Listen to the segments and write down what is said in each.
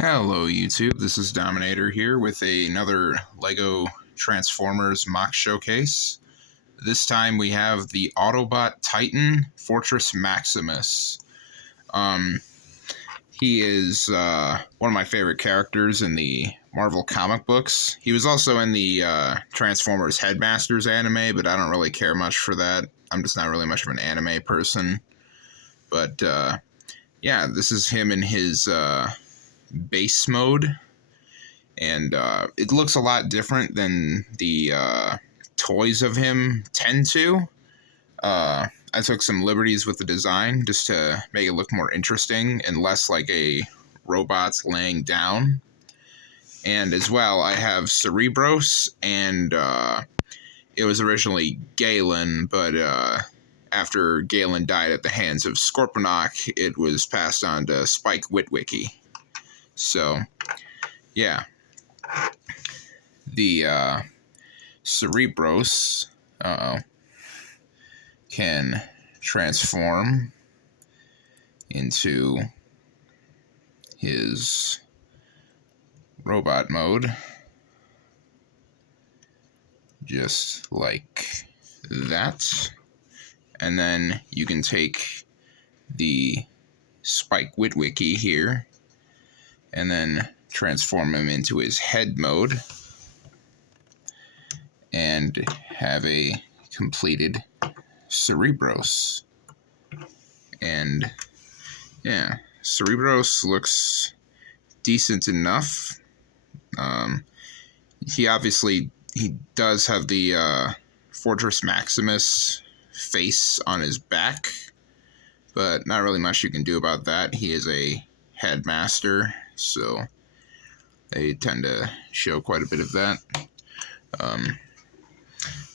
Hello YouTube, this is Dominator here with another LEGO Transformers MOC showcase. This time we have the Autobot Titan Fortress Maximus. He is one of my favorite characters in the Marvel comic books. He was also in the Transformers Headmasters anime, but I don't really care much for that. I'm just not really much of an anime person. But yeah, this is him in his base mode, and it looks a lot different than the toys of him tend to. I took some liberties with the design just to make it look more interesting and less like a robot's laying down. And as well, I have Cerebros, and it was originally Galen, but after Galen died at the hands of Scorponok, it was passed on to Spike Witwicky. So, yeah, the Cerebros can transform into his robot mode, just like that. And then you can take the Spike Witwicky here and then transform him into his head mode and have a completed Cerebros. And yeah, Cerebros looks decent enough. He does have the Fortress Maximus face on his back, but not really much you can do about that. He is a headmaster, so they tend to show quite a bit of that.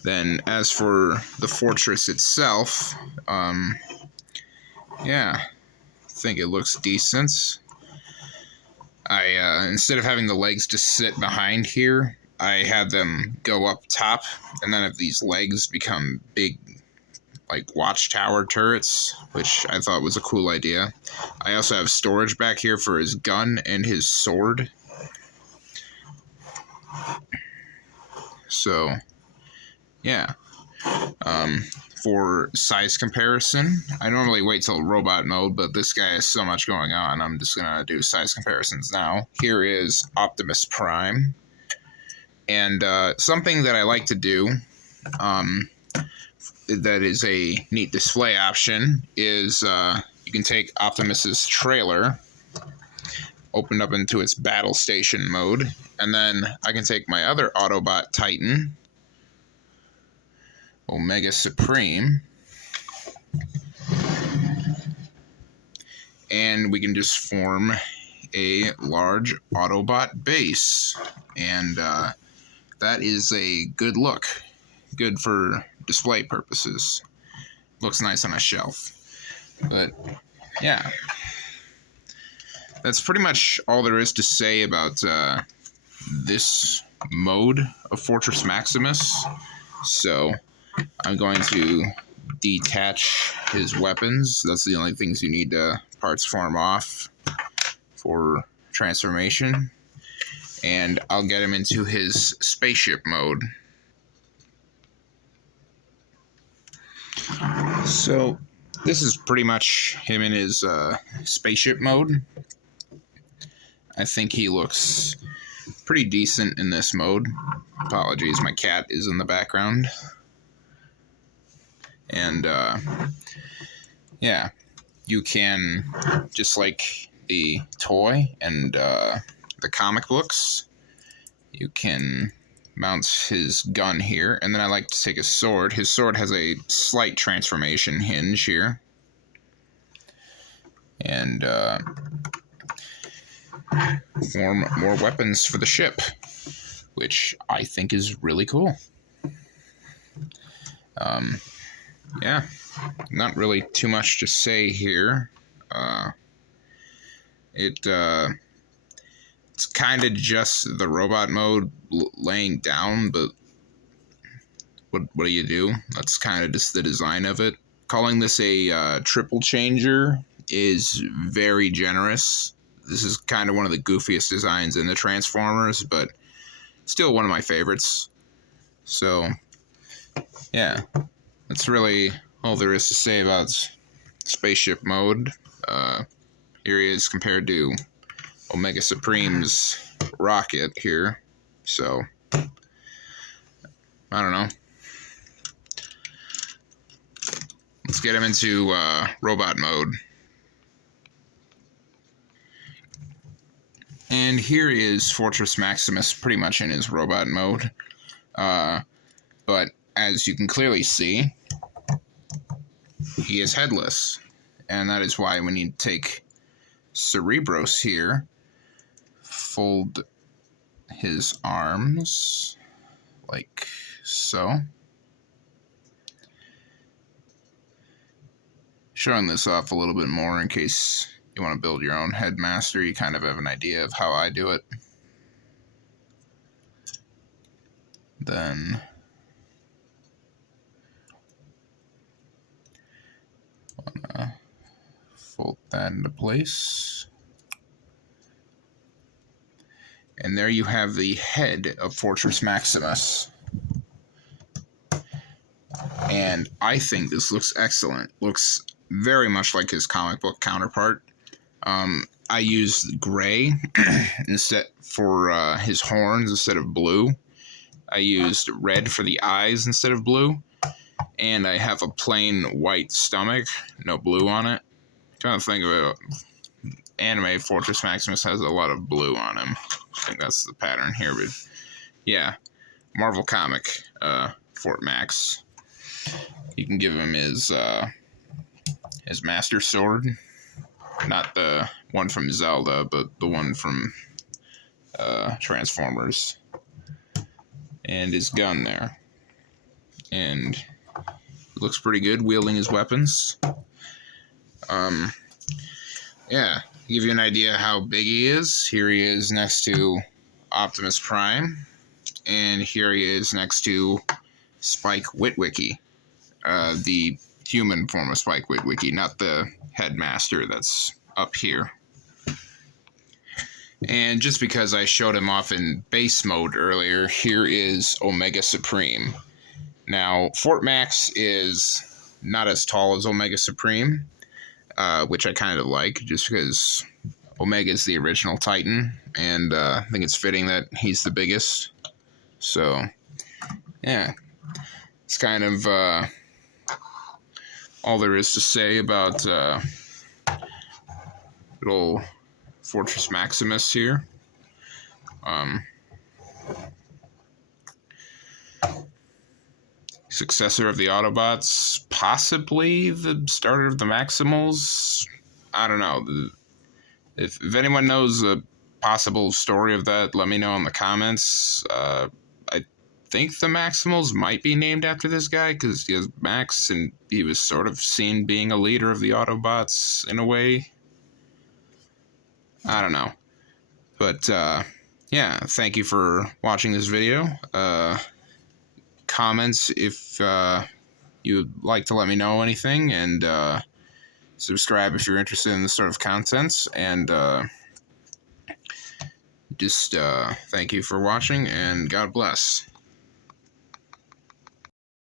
Then as for the fortress itself, yeah, I think it looks decent. Instead of having the legs just sit behind here, I had them go up top, and then have these legs become big, like watchtower turrets, which I thought was a cool idea. I also have storage back here for his gun and his sword. So, yeah. For size comparison, I normally wait till robot mode, but this guy has so much going on, I'm just gonna do size comparisons now. Here is Optimus Prime. And something that I like to do, that is a neat display option, is you can take Optimus's trailer, open up into its battle station mode, and then I can take my other Autobot Titan, Omega Supreme, and we can just form a large Autobot base, and that is a good look. Good for display purposes. Looks nice on a shelf. But, yeah. That's pretty much all there is to say about this mode of Fortress Maximus. So, I'm going to detach his weapons. That's the only things you need to parts form off for transformation. And I'll get him into his spaceship mode. So, this is pretty much him in his spaceship mode. I think he looks pretty decent in this mode. Apologies, my cat is in the background. And, yeah, you can, just like the toy and the comic books, you can mount his gun here, and then I like to take his sword. His sword has a slight transformation hinge here. And, form more weapons for the ship, which I think is really cool. Yeah, not really too much to say here. It's kind of just the robot mode laying down, but what do you do? That's kind of just the design of it. Calling this a triple changer is very generous. this is kind of one of the goofiest designs in the Transformers, but still one of my favorites. So, yeah, that's really all there is to say about Spaceship mode. Here he is compared to Omega Supreme's rocket here. So, I don't know. Let's get him into robot mode. And here is Fortress Maximus pretty much in his robot mode. But as you can clearly see, he is headless. And that is why we need to take Cerebros here, fold his arms like so. Showing this off a little bit more in case you want to build your own headmaster, you kind of have an idea of how I do it. Then fold that into place. And there you have the head of Fortress Maximus. And I think this looks excellent. Looks very much like his comic book counterpart. I used gray instead for his horns instead of blue. I used red for the eyes instead of blue. And I have a plain white stomach, no blue on it. Trying to think of it. Anime Fortress Maximus has a lot of blue on him. I think that's the pattern here, but yeah. Marvel comic, Fort Max. You can give him his Master Sword. Not the one from Zelda, but the one from Transformers. And his gun there. And it looks pretty good wielding his weapons. Yeah, give you an idea how big he is. Here he is next to Optimus Prime. And here he is next to Spike Witwicky. The human form of Spike Witwicky, not the headmaster that's up here. And just because I showed him off in base mode earlier, here is Omega Supreme. Now, Fort Max is not as tall as Omega Supreme, which I kind of like, just because Omega is the original Titan, and I think it's fitting that he's the biggest. So, yeah, it's kind of all there is to say about little Fortress Maximus here. Successor of the Autobots, possibly the starter of the Maximals. I don't know. If anyone knows a possible story of that, let me know in the comments. I think the Maximals might be named after this guy because he has Max, and he was sort of seen being a leader of the Autobots in a way. I don't know. But, yeah, thank you for watching this video. Comments if you'd like to let me know anything, and subscribe if you're interested in this sort of content, and just thank you for watching, and God bless.